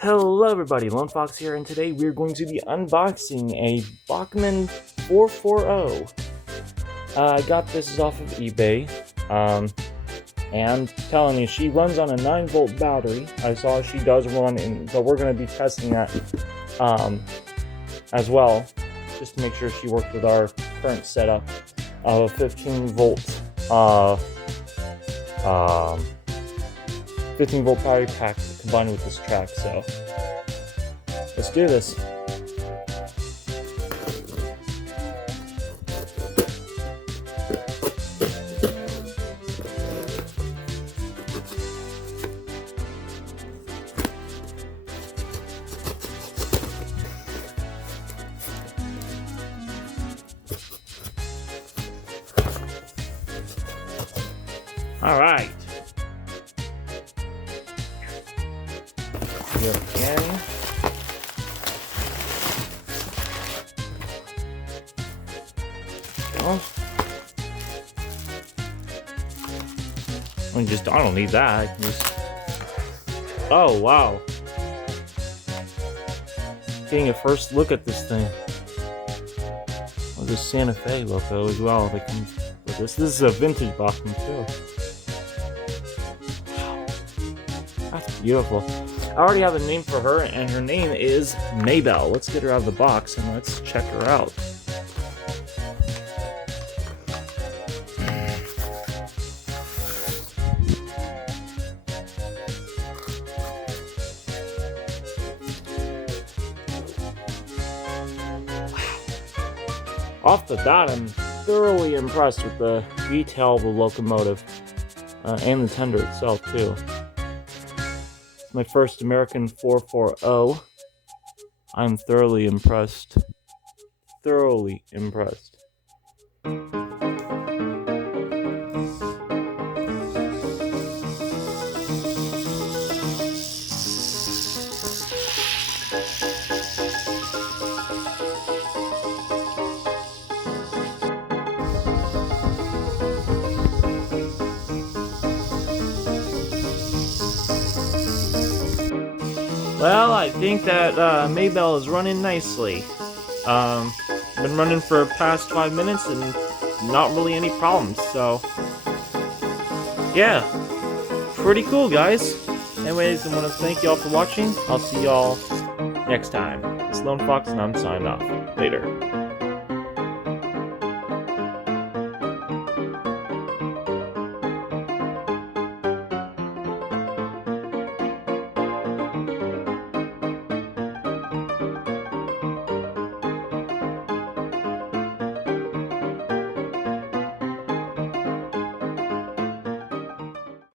Hello everybody, Lone Fox here, and today we're going to be unboxing a Bachmann 440. I got this off of eBay, and telling you, she runs on a 9-volt battery. I saw she does run, but we're going to be testing that as well, just to make sure she works with our current setup of a 15-volt 15-volt battery pack combined with this track. So let's do this. All right. Here again. Well, I don't need that. I can just. Oh wow! Getting a first look at this thing. Oh, this Santa Fe logo as well. They come with this. This is a vintage Bachmann too. That's beautiful. I already have a name for her, and her name is Maybell. Let's get her out of the box and let's check her out. Off the bat, I'm thoroughly impressed with the detail of the locomotive and the tender itself too. My first American 440. I'm thoroughly impressed. Thoroughly impressed. Well, I think that Maybell is running nicely. Been running for past 5 minutes and not really any problems, so yeah, pretty cool, guys. Anyways, I want to thank y'all for watching. I'll see y'all next time. It's Lone Fox and I'm signing off. Later.